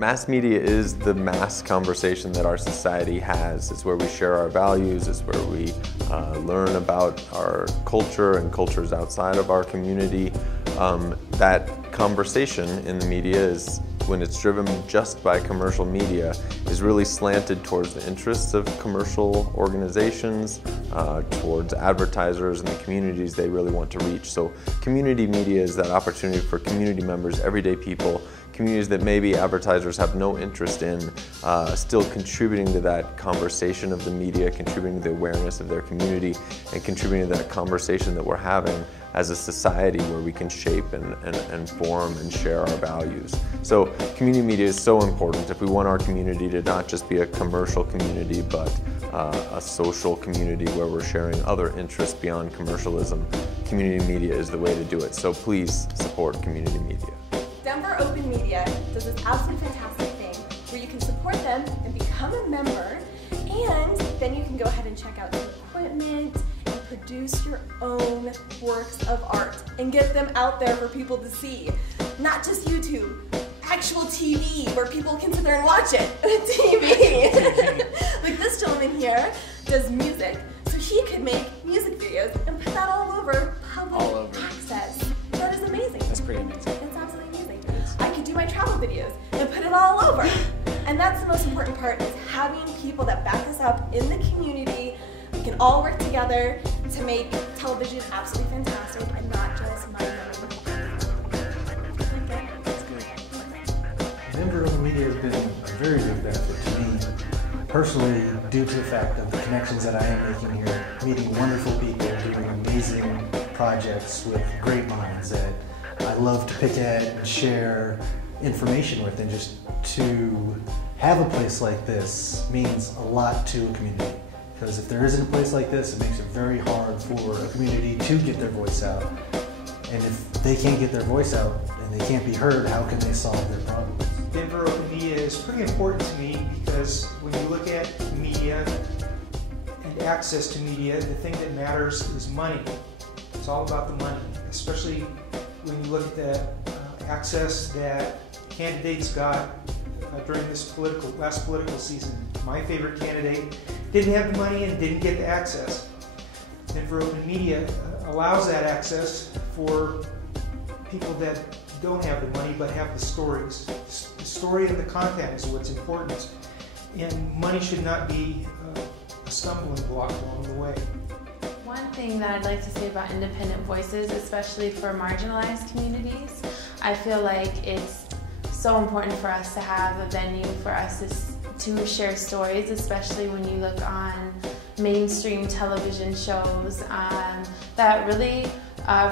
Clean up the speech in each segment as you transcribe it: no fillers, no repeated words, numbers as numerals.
Mass media is the mass conversation that our society has. It's where we share our values, it's where we learn about our culture and cultures outside of our community. That conversation in the media is, when it's driven just by commercial media, is really slanted towards the interests of commercial organizations, towards advertisers and the communities they really want to reach. So community media is that opportunity for community members, everyday people, communities that maybe advertisers have no interest in, still contributing to that conversation of the media, contributing to the awareness of their community, and contributing to that conversation that we're having as a society where we can shape and form and share our values. So community media is so important if we want our community to not just be a commercial community, but a social community where we're sharing other interests beyond commercialism. Community media is the way to do it. So please support community media. Denver Open Media does this absolutely fantastic thing where you can support them and become a member, and then you can go ahead and check out their equipment and produce your own works of art and get them out there for people to see. Not just YouTube, actual TV where people can sit there and watch it. TV. Like this gentleman here does music, so he could make music videos and put that all over public access. That is amazing. That's pretty amazing. It's absolutely amazing. I could do my travel videos and put it all over. And that's the most important part, is having people that back us up in the community. We can all work together to make television absolutely fantastic and not just money. That's good. Denver Open Media has been a very big benefit to me, personally, due to the fact of the connections that I am making here, meeting wonderful people, doing amazing projects with great minds that I love to pick at and share information with, and just to have a place like this means a lot to a community. Because if there isn't a place like this, it makes it very hard for a community to get their voice out. And if they can't get their voice out and they can't be heard, how can they solve their problems? Denver Open Media is pretty important to me because when you look at media and access to media, the thing that matters is money. It's all about the money, especially when you look at the access that candidates got during this last political season. My favorite candidate didn't have the money and didn't get the access. Denver Open Media allows that access for people that don't have the money but have the stories. The story and the content is what's important, and money should not be a stumbling block along the way. One thing that I'd like to say about independent voices, especially for marginalized communities, I feel like it's so important for us to have a venue for us to share stories, especially when you look on mainstream television shows that really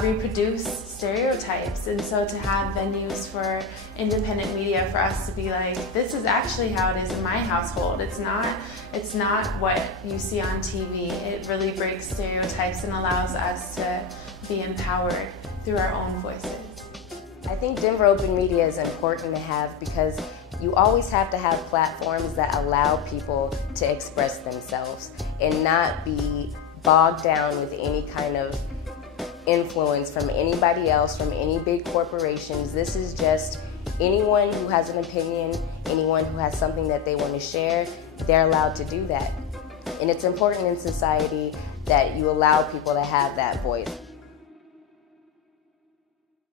reproduce stereotypes. And so to have venues for independent media, for us to be like, this is actually how it is in my household. It's not what you see on TV. It really breaks stereotypes and allows us to be empowered through our own voices. I think Denver Open Media is important to have because you always have to have platforms that allow people to express themselves and not be bogged down with any kind of influence from anybody else, from any big corporations. This is just anyone who has an opinion, anyone who has something that they want to share, they're allowed to do that. And it's important in society that you allow people to have that voice.